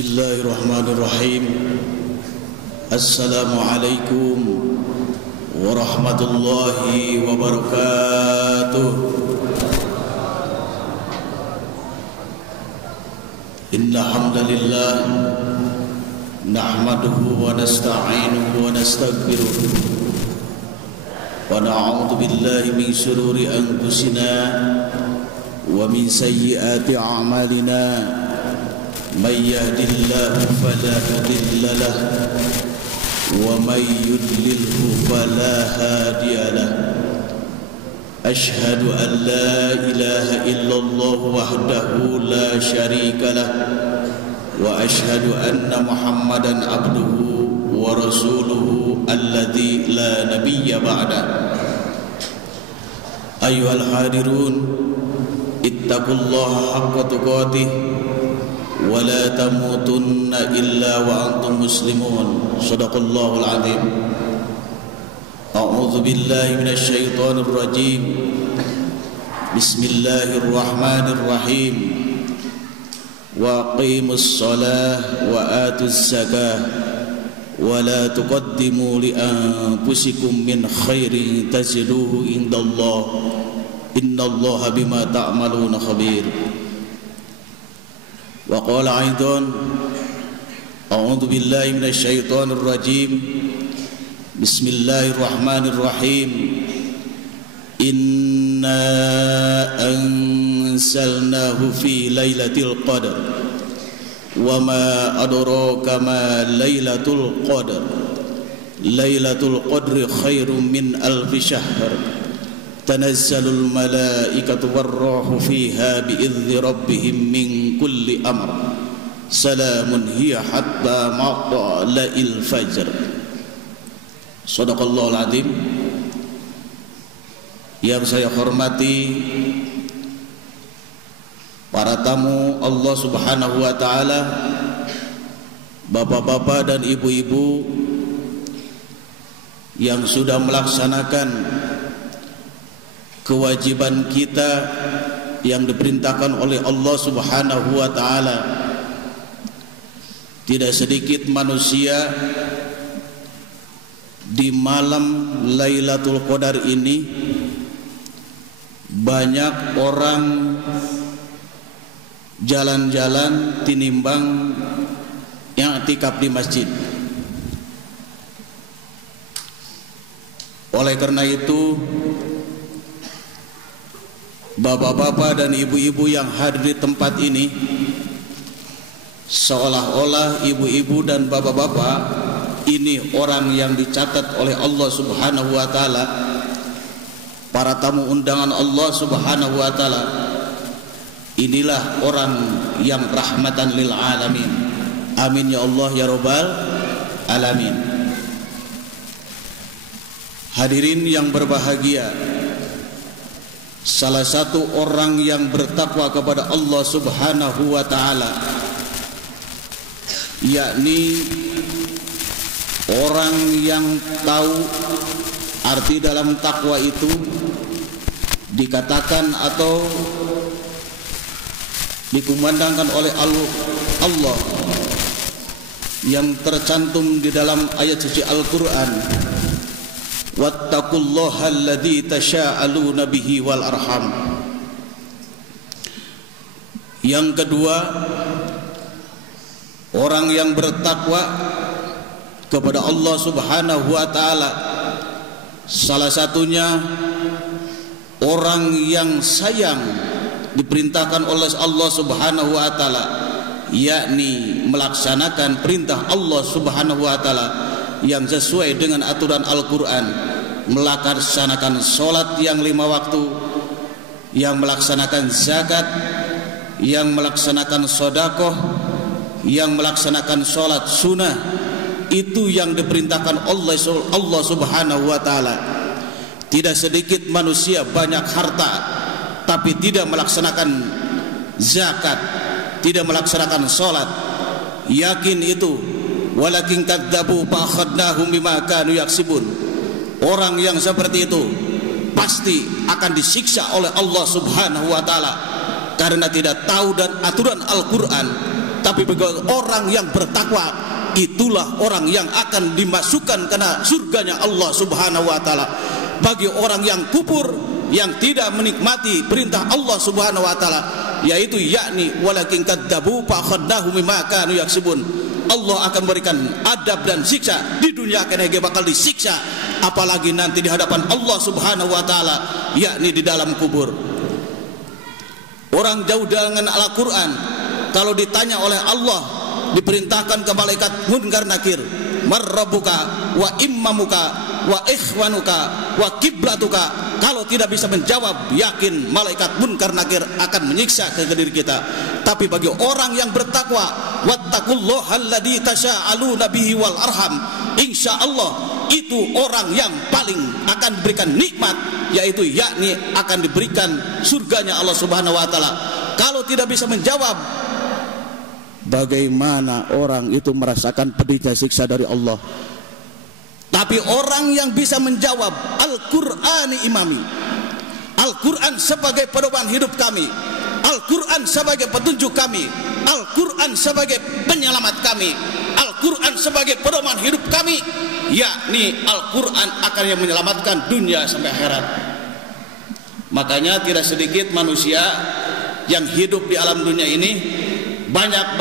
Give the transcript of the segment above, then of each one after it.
Bismillahirrahmanirrahim. Assalamualaikum warahmatullahi wabarakatuh. Inna hamdalillah nahmaduhu wa nasta'inuhu wa nastaghfiruh wa na'udzu billahi min shururi anfusina wa min sayyiati a'malina. من يهد الله فلا مضل له ومن يضلله فلا هادي له أشهد أن لا إله إلا الله وحده لا شريك له وأشهد أن محمدا عبده ورسوله الذي لا نبي بعده. أيها الحاضرون اتقوا الله حق تقاته ولا تموتن إلا وأنتم مسلمون. صدق الله العظيم. أعوذ بالله من الشيطان الرجيم. بسم الله الرحمن الرحيم. وأقيموا الصلاة وآتوا الزكاة ولا تقدموا لأنفسكم من خير تجدوه عند الله إن الله بما تعملون خبير. وقال أيضا أعوذ بالله من الشيطان الرجيم. بسم الله الرحمن الرحيم. إنا أنزلناه في ليلة القدر وما أدراك ما ليلة القدر ليلة القدر خير من ألف شهر تنزل الملائكة والروح فيها بإذن ربهم من كل أمر سلام هي حتى مطلع الفجر. Shadaqallahul Adzim. Yang saya hormati para tamu Allah Subhanahu wa taala, bapak-bapak dan ibu-ibu yang sudah melaksanakan kewajiban kita yang diperintahkan oleh Allah Subhanahu wa taala. Tidak sedikit manusia di malam Lailatul Qadar ini, banyak orang jalan-jalan tinimbang yang i'tikaf di masjid. Oleh karena itu, bapak-bapak dan ibu-ibu yang hadir di tempat ini, seolah-olah ibu-ibu dan bapak-bapak ini orang yang dicatat oleh Allah Subhanahu wa taala, para tamu undangan Allah Subhanahu wa taala. Inilah orang yang rahmatan lil alamin. Amin ya Allah ya rabbal alamin. Hadirin yang berbahagia, salah satu orang yang bertakwa kepada Allah Subhanahu wa taala, yakni orang yang tahu arti dalam takwa itu, dikatakan atau dikumandangkan oleh Allah yang tercantum di dalam ayat suci Al-Quran. Wattaqullaha alladzi tasya'aluna bihi wal arham. Yang kedua, orang yang bertakwa kepada Allah Subhanahu wa taala, salah satunya orang yang sayang diperintahkan oleh Allah Subhanahu wa taala, yakni melaksanakan perintah Allah Subhanahu wa taala yang sesuai dengan aturan Al-Quran, melaksanakan sholat yang 5 waktu, yang melaksanakan zakat, yang melaksanakan sedekah, yang melaksanakan sholat sunnah. Itu yang diperintahkan oleh Allah Subhanahu wa taala. Tidak sedikit manusia banyak harta tapi tidak melaksanakan zakat, tidak melaksanakan sholat. Yakin itu, walakin kadzabu fa akhadnahum bima kanu yaksibun. Orang yang seperti itu pasti akan disiksa oleh Allah Subhanahu wa taala karena tidak tahu dan aturan Al-Qur'an, tapi bagi orang yang bertakwa, itulah orang yang akan dimasukkan karena surganya Allah Subhanahu wa taala. Bagi orang yang kufur, yang tidak menikmati perintah Allah Subhanahu wa taala, yaitu yakni walakin kadzabu fa akhadnahum bima kanu yaksubun, Allah akan berikan adab dan siksa di dunia, karena dia bakal disiksa, apalagi nanti di hadapan Allah Subhanahu wa taala, yakni di dalam kubur. Orang jauh dengan Al-Qur'an, kalau ditanya oleh Allah, diperintahkan ke malaikat munkar nakir, marrabbuka wa immamuka wa ikhwanuka wa kiblatuka. Kalau tidak bisa menjawab, yakin malaikat munkar nakir akan menyiksa ke diri kita. Tapi bagi orang yang bertakwa, wattaqullaha alladzi tasaaluna bihi wal arham, insyaallah itu orang yang paling akan diberikan nikmat, yaitu yakni akan diberikan surganya Allah Subhanahu wa taala. Kalau tidak bisa menjawab, bagaimana orang itu merasakan pedihnya siksa dari Allah. Tapi orang yang bisa menjawab, Al-Qur'ani imami, Al-Quran sebagai pedoman hidup kami, Al-Quran sebagai petunjuk kami, Al-Quran sebagai penyelamat kami, Al-Quran sebagai pedoman hidup kami, yakni Al-Quran akan yang menyelamatkan dunia sampai akhirat. Makanya tidak sedikit manusia yang hidup di alam dunia ini, banyak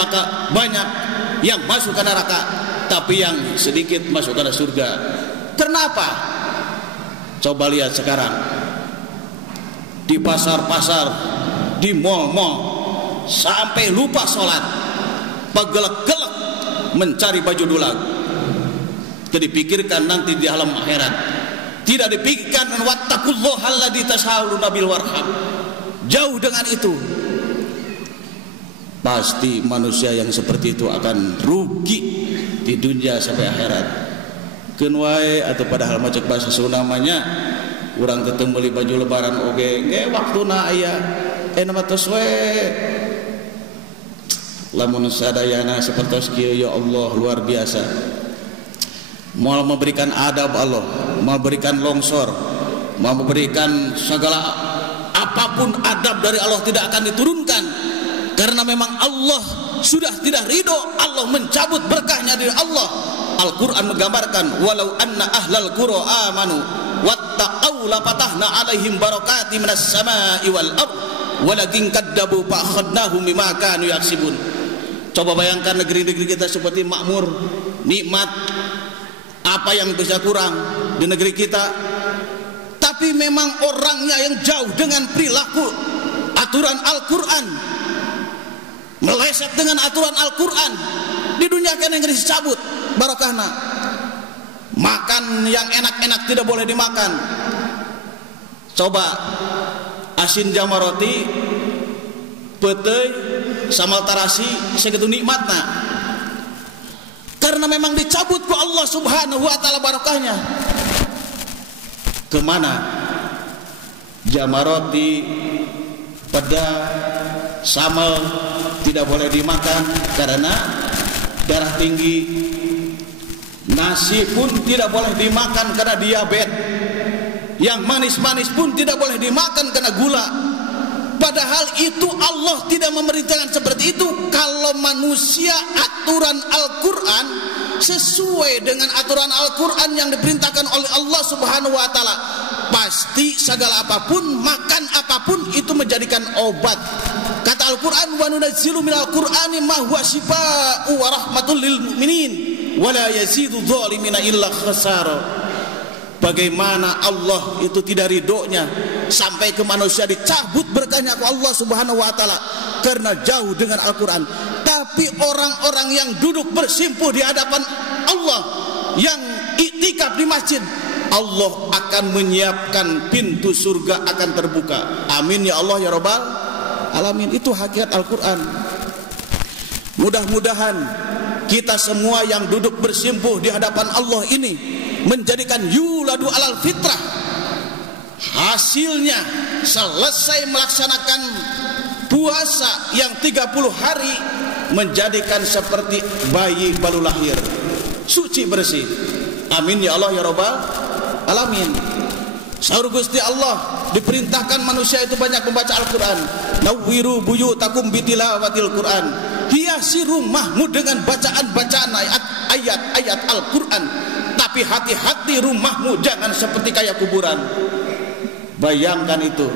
yang masuk ke neraka, tapi yang sedikit masuk ke surga. Kenapa? Coba lihat sekarang di pasar-pasar, di mal-mal, sampai lupa sholat, pegelek-gelek mencari baju dulang. Tidak dipikirkan nanti di alam akhirat, tidak dipikirkan wattaqullaha alladzi tasaaluna bil warham. Jauh dengan itu. Pasti manusia yang seperti itu akan rugi di dunia sampai akhirat. Kenwae atau padahal macam bahasa Sundamanya, urang ketemu beli baju lebaran oge, waktuna aya nama tos we. Lamun sadayana sapertos kieu, ya Allah, luar biasa. Mau memberikan adab Allah, mau memberikan longsor, mau memberikan segala apapun adab dari Allah tidak akan diturunkan. Karena memang Allah sudah tidak ridho, Allah mencabut berkahnya dari Allah. Al-Quran menggambarkan, walau anna ahlal qura amanu wattaqau la fatahna alaihim barakati minas samai wal ard walakin kadzabu fa akhadnahum bima kanu yaksibun. Coba bayangkan negeri-negeri kita seperti makmur, nikmat, apa yang bisa kurang di negeri kita? Tapi memang orangnya yang jauh dengan perilaku aturan Al-Quran, meleset dengan aturan Al-Quran, di dunia kan yang dicabut barokahna. Makan yang enak-enak tidak boleh dimakan. Coba asin jamaroti, petei, samal tarasi, segitu nikmatna. Karena memang dicabut ku Allah Subhanahu wa taala barokahnya. Kemana? Jamaroti, peda, samal tidak boleh dimakan karena darah tinggi. Nasi pun tidak boleh dimakan karena diabetes. Yang manis-manis pun tidak boleh dimakan karena gula. Padahal itu Allah tidak memerintahkan seperti itu. Kalau manusia aturan Al-Quran sesuai dengan aturan Al-Quran yang diperintahkan oleh Allah Subhanahu wa taala, pasti segala apapun, makan apapun itu menjadikan obat. Kata Al-Quran, wa nunazzilu minal Qur'ani ma huwa syifaa'u wa rahmatul lil mu'minin wa la yazidu dzalimina illa khasara. Bagaimana Allah itu tidak ridhonya sampai ke manusia dicabut berkahnya ke Allah Subhanahu wa taala karena jauh dengan Al-Quran. Tapi orang-orang yang duduk bersimpuh di hadapan Allah, yang iktikaf di masjid, Allah akan menyiapkan pintu surga akan terbuka. Amin ya Allah ya Rabbal alamin. Itu hakikat Al-Quran. Mudah-mudahan kita semua yang duduk bersimpuh di hadapan Allah ini menjadikan yuladu alal fitrah, hasilnya selesai melaksanakan puasa yang 30 hari menjadikan seperti bayi baru lahir, suci bersih. Amin ya Allah ya Rabbal alamin. Saur Gusti Allah, diperintahkan manusia itu banyak membaca Al-Quran. Nawwiru buyutakum bitilawatil Quran. Hias hiasi rumahmu dengan bacaan-bacaan ayat-ayat Al-Quran, tapi hati-hati rumahmu jangan seperti kayak kuburan. Bayangkan itu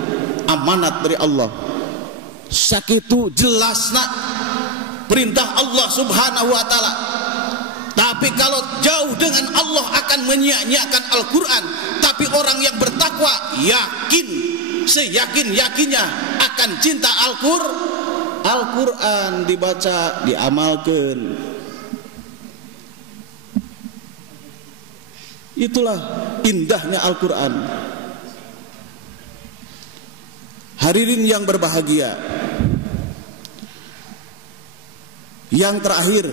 amanat dari Allah. Sakitu jelas nak perintah Allah subhanahu wa ta'ala. Tapi kalau jauh dengan Allah akan menyia-nyiakan Al-Quran. Tapi orang yang bertakwa yakin, seyakin-yakinnya akan cinta Al-Quran dibaca, diamalkan. Itulah indahnya Al-Quran. Hadirin yang berbahagia, yang terakhir,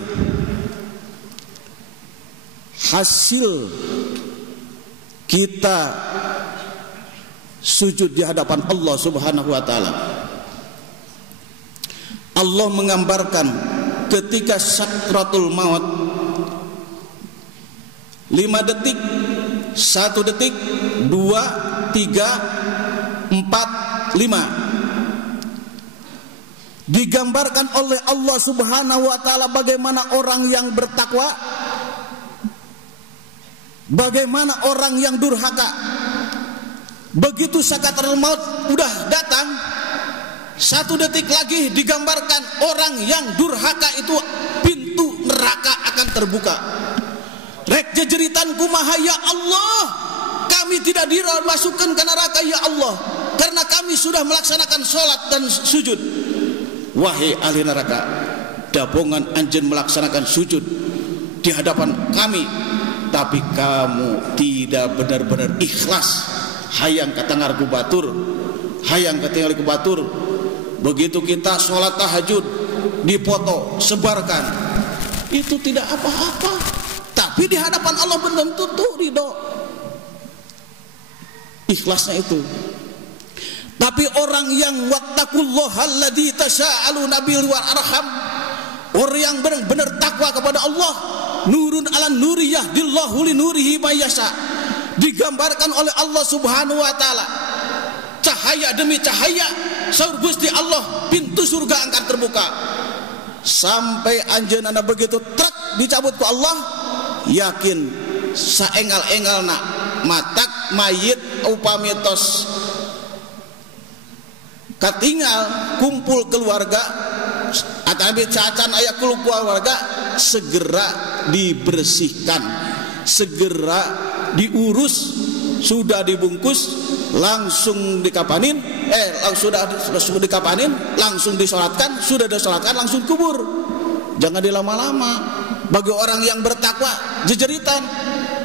hasil kita sujud di hadapan Allah subhanahu wa ta'ala. Allah menggambarkan ketika sakratul maut, 5 detik, 1 detik, 2, 3, 4, 5, digambarkan oleh Allah subhanahu wa ta'ala bagaimana orang yang bertakwa, bagaimana orang yang durhaka. Begitu sakratul maut udah datang, 1 detik lagi digambarkan orang yang durhaka itu pintu neraka akan terbuka. Rek jejeritan kumaha ya Allah, kami tidak dimasukkan ke neraka ya Allah, karena kami sudah melaksanakan sholat dan sujud. Wahai ahli neraka, dabongan anjen melaksanakan sujud di hadapan kami, tapi kamu tidak benar-benar ikhlas. Hayang katangar ku batur, hayang katingali ku batur. Begitu kita sholat tahajud, dipoto, sebarkan, itu tidak apa-apa. Tapi di hadapan Allah belum tentu ridho. Ikhlasnya itu. Tapi orang yang wattaqullahal-ladzi tasaaluna bihi wal arham, orang yang benar-benar takwa kepada Allah, nurun ala nuri yahdillahu li nurihi may yasha, digambarkan oleh Allah subhanahu wa ta'ala, cahaya demi cahaya saur Gusti Allah, pintu surga akan terbuka. Sampai anjeunna begitu truk dicabut ku Allah, yakin saenggal-enggalna matak mayit upamitos katinggal kumpul keluarga atabi cacan aya keluarga, segera dibersihkan, segera diurus, sudah dibungkus, langsung dikapanin, sudah dikapanin, langsung disolatkan, sudah disolatkan langsung kubur. Jangan dilama-lama. Bagi orang yang bertakwa, jejeritan,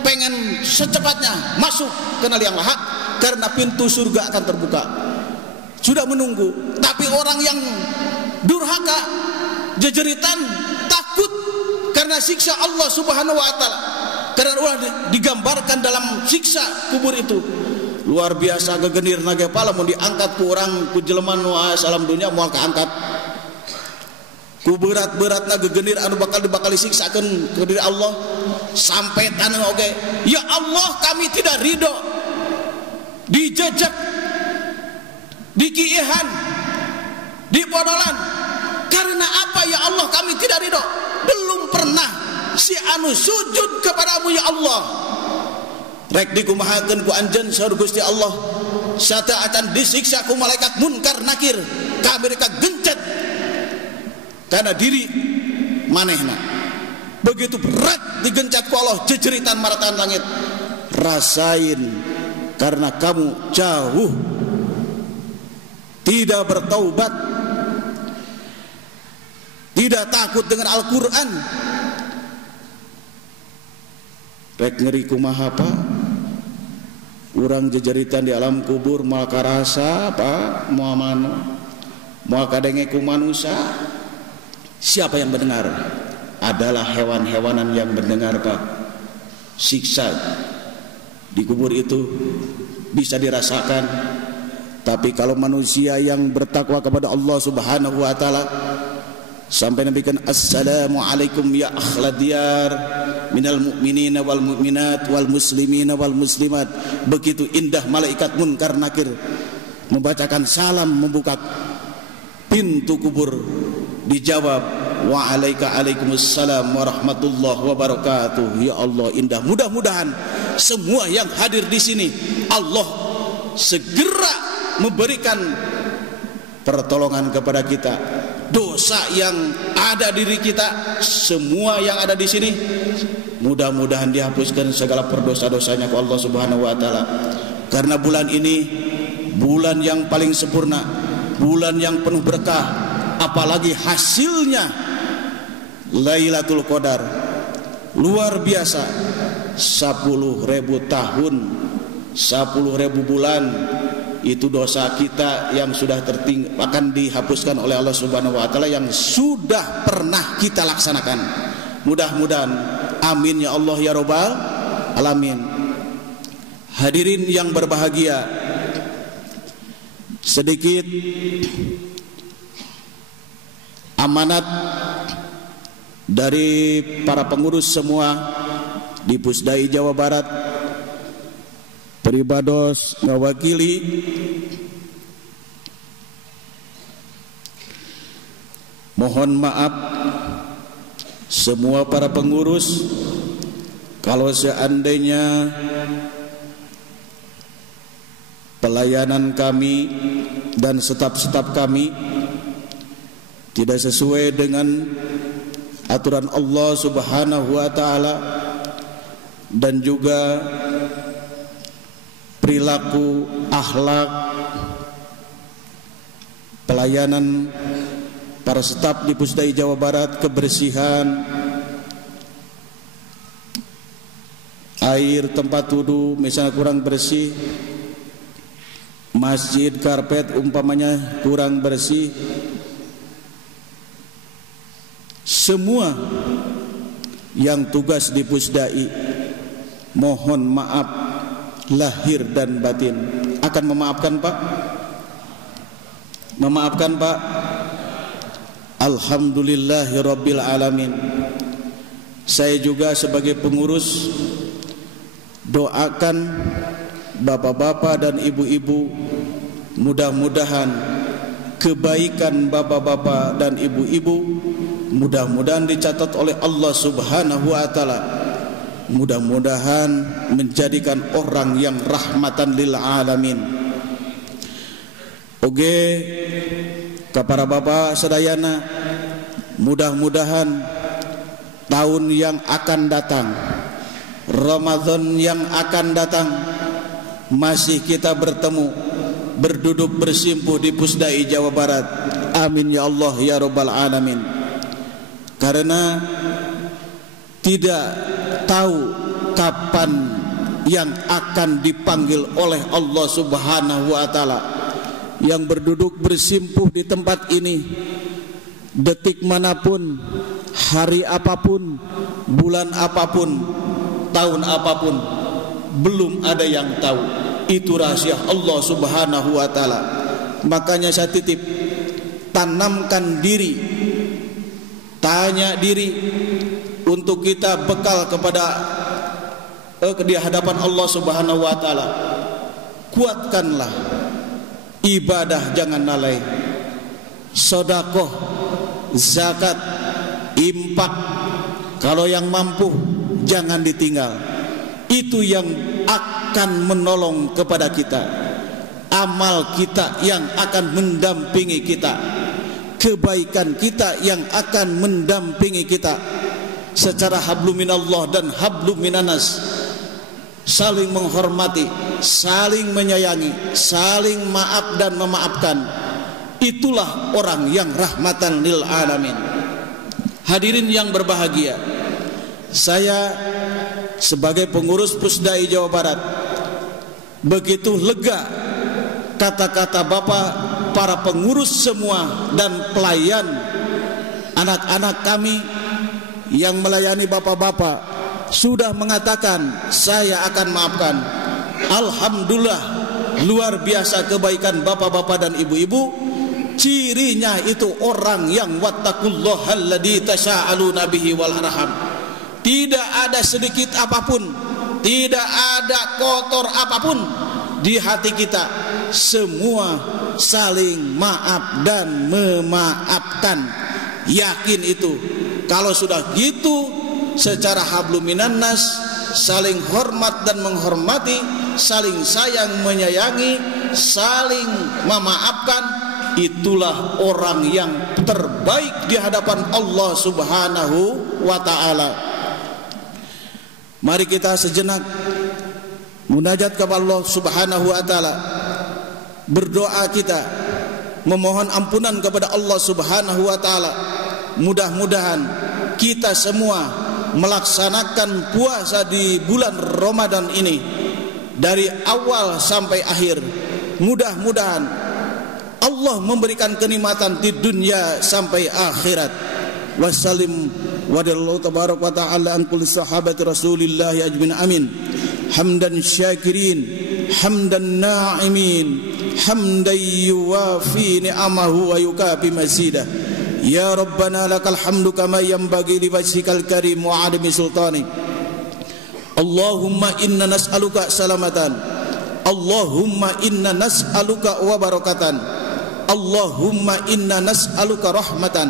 pengen secepatnya masuk ke liang lahat, karena pintu surga akan terbuka, sudah menunggu. Tapi orang yang durhaka, jejeritan, takut karena siksa Allah subhanahu wa ta'ala, karena ulah digambarkan dalam siksa kubur itu luar biasa. Gegenir nage pala mau diangkat ku orang ku jelema nu salam dunya moal kaangkat ku berat-beratna gegenir anu bakal disiksakeun ku diri Allah sampai taneuh oge. Ya Allah, kami tidak ridho dijejak, dikiihan, dipodolan. Karena apa ya Allah kami tidak ridho? Belum pernah si anu sujud kepadamu ya Allah. Rek dikumahakeun ku anjeun saur Gusti Allah, sataatan disiksa ku malaikat munkar nakir, ka mereka gencet karena diri manehna. Begitu berat digencet ku Allah, jejeritan maratan langit, rasain karena kamu jauh tidak bertaubat, tidak takut dengan Al-Quran. Rek ngeri kumaha Pak, urang jejeritan di alam kubur moal karasa Pak, moal mano, moal kadenge ku manusia. Siapa yang mendengar? Adalah hewan-hewanan yang mendengar Pak. Siksa di kubur itu bisa dirasakan. Tapi kalau manusia yang bertakwa kepada Allah subhanahu wa ta'ala, sampai nabikan assalamualaikum ya akhlad diyar minal mu'minina wal mu'minat wal muslimina wal muslimat, begitu indah malaikat munkar nakir membacakan salam, membuka pintu kubur, dijawab Waalaikumsalam warahmatullahi wabarakatuh. Ya Allah, indah. Mudah-mudahan semua yang hadir di sini Allah segera memberikan pertolongan kepada kita. Dosa yang ada diri kita, semua yang ada di sini, mudah-mudahan dihapuskan segala perdosa-dosanya ke Allah Subhanahu wa taala. Karena bulan ini bulan yang paling sempurna, bulan yang penuh berkah, apalagi hasilnya Lailatul Qadar luar biasa. 10.000 tahun, 10.000 bulan, itu dosa kita yang sudah akan dihapuskan oleh Allah Subhanahu wa taala yang sudah pernah kita laksanakan. Mudah-mudahan, amin ya Allah ya rabbal alamin. Hadirin yang berbahagia, sedikit amanat dari para pengurus semua di Pusdai Jawa Barat, peribados ngawakili mohon maaf semua para pengurus kalau seandainya pelayanan kami dan staf-staf kami tidak sesuai dengan aturan Allah Subhanahu wa taala dan juga perilaku, akhlak, pelayanan para staf di Pusdai Jawa Barat, kebersihan, air, tempat wudu misalnya kurang bersih, masjid, karpet umpamanya kurang bersih, semua yang tugas di Pusdai mohon maaf lahir dan batin. Akan memaafkan Pak? Memaafkan Pak? Alhamdulillahirabbil alamin. Saya juga sebagai pengurus doakan bapak-bapak dan ibu-ibu, mudah-mudahan kebaikan bapak-bapak dan ibu-ibu mudah-mudahan dicatat oleh Allah Subhanahu wa taala. Mudah-mudahan menjadikan orang yang rahmatan lil alamin. Oke, kepada bapak sedayana, mudah-mudahan tahun yang akan datang, Ramadan yang akan datang, masih kita bertemu, berduduk bersimpuh di Pusdai Jawa Barat. Amin ya Allah ya rabbal alamin. Karena tidak tahu kapan yang akan dipanggil oleh Allah Subhanahu wa taala. Yang berduduk bersimpuh di tempat ini, detik manapun, hari apapun, bulan apapun, tahun apapun, belum ada yang tahu. Itu rahasia Allah Subhanahu wa taala. Makanya saya titip, tanamkan diri, tanya diri, untuk kita bekal kepada di hadapan Allah Subhanahu wa taala. Kuatkanlah ibadah, jangan lalai. Sedekah, zakat, infak, kalau yang mampu jangan ditinggal. Itu yang akan menolong kepada kita. Amal kita yang akan mendampingi kita, kebaikan kita yang akan mendampingi kita. Secara hablum minallah dan hablum minanas, saling menghormati, saling menyayangi, saling maaf dan memaafkan. Itulah orang yang rahmatan lil alamin. Hadirin yang berbahagia, saya sebagai pengurus Pusdai Jawa Barat begitu lega kata-kata Bapak, para pengurus semua dan pelayan, anak-anak kami yang melayani bapak-bapak sudah mengatakan saya akan maafkan. Alhamdulillah, luar biasa kebaikan bapak-bapak dan ibu-ibu. Cirinya itu orang yang wattaqullaha alladzi tasaaluna bihi wal arham. Tidak ada sedikit apapun, tidak ada kotor apapun di hati kita. Semua saling maaf dan memaafkan. Yakin itu. Kalau sudah gitu, secara hablum minan nas, saling hormat dan menghormati, saling sayang menyayangi, saling memaafkan, itulah orang yang terbaik di hadapan Allah Subhanahu wa ta'ala. Mari kita sejenak munajat kepada Allah Subhanahu wa ta'ala, berdoa kita, memohon ampunan kepada Allah Subhanahu wa ta'ala. Mudah-mudahan kita semua melaksanakan puasa di bulan Ramadan ini dari awal sampai akhir. Mudah-mudahan Allah memberikan kenikmatan di dunia sampai akhirat. Wassalim wadallahu tabarak wa ta'ala an kulli sahabati Rasulillah ajmin amin. Hamdan syakirin, hamdan na'imin, hamdan yuwafi ni'amahu wa yukafi mazidah. Ya Rabbana lakal hamdu kama yanbaghi li wajhikal karim wa 'azimi sultanik. Allahumma inna nas'aluka salamatan, Allahumma inna nas'aluka wa barakatan, Allahumma inna nas'aluka rahmatan,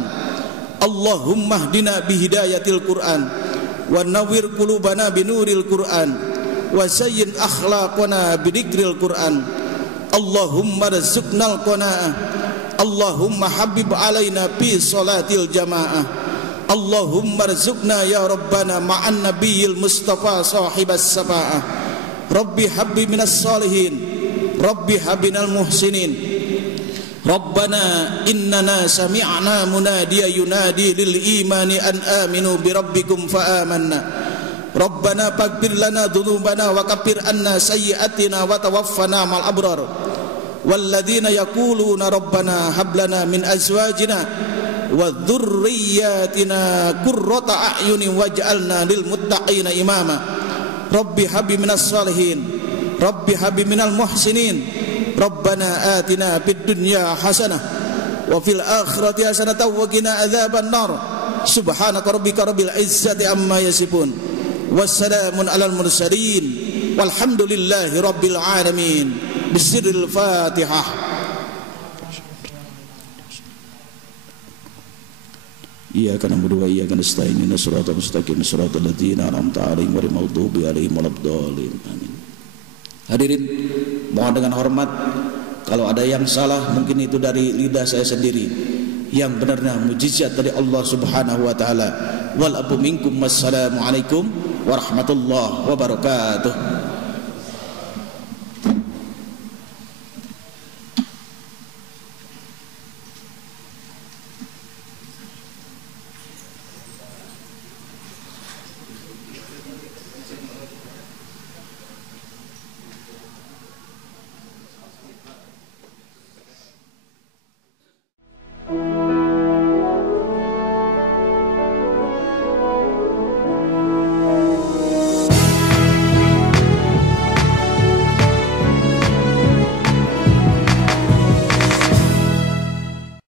Allahumma hdina bihidayatil Qur'an wa nawwir qulubana binuril Qur'an wa zayyin akhlaqana bidzikril Qur'an. Allahumma rizqnal qanaa'ah, Allahumma habib alaina fi salatil jamaah, Allahumma rizqna ya Rabbana ma'an nabiyil Mustafa sahibas safa'ah. Rabbi habbi minas salihin, Rabbi habinal muhsinin. Rabbana innana sami'na munadiya yunadi lil imani an aminu bi rabbikum fa amanna. Rabbana faghfir lana dhunubana wa kaffir anna sayyi'atina wa tawaffana mal abrar. Walladzina yaquluna rabbana hab lana min azwajina wa dhurriyyatina qurrata a'yunin waj'alna lil muttaqina imama. Rabbi habbi minas salihin, Rabbi habbi minal muhsinin. Rabbana atina fid dunya hasanah wa fil akhirati hasanatan wa qina adzaban nar. Subhanaka rabbika rabbil izzati amma yasifun, wassalamun alal mursalin, walhamdulillahi rabbil alamin. Bisirril Fatihah. Iyyaka na'budu wa iyyaka nasta'in, ihdinas siratal mustaqim, siratal ladzina an'amta 'alaihim ghairil maghdubi 'alaihim waladdallin. Amin. Hadirin, mohon dengan hormat, kalau ada yang salah mungkin itu dari lidah saya sendiri, yang benarnya mujizat dari Allah Subhanahu wa ta'ala. Wal afu minkum, wassalamu alaikum warahmatullahi wabarakatuh.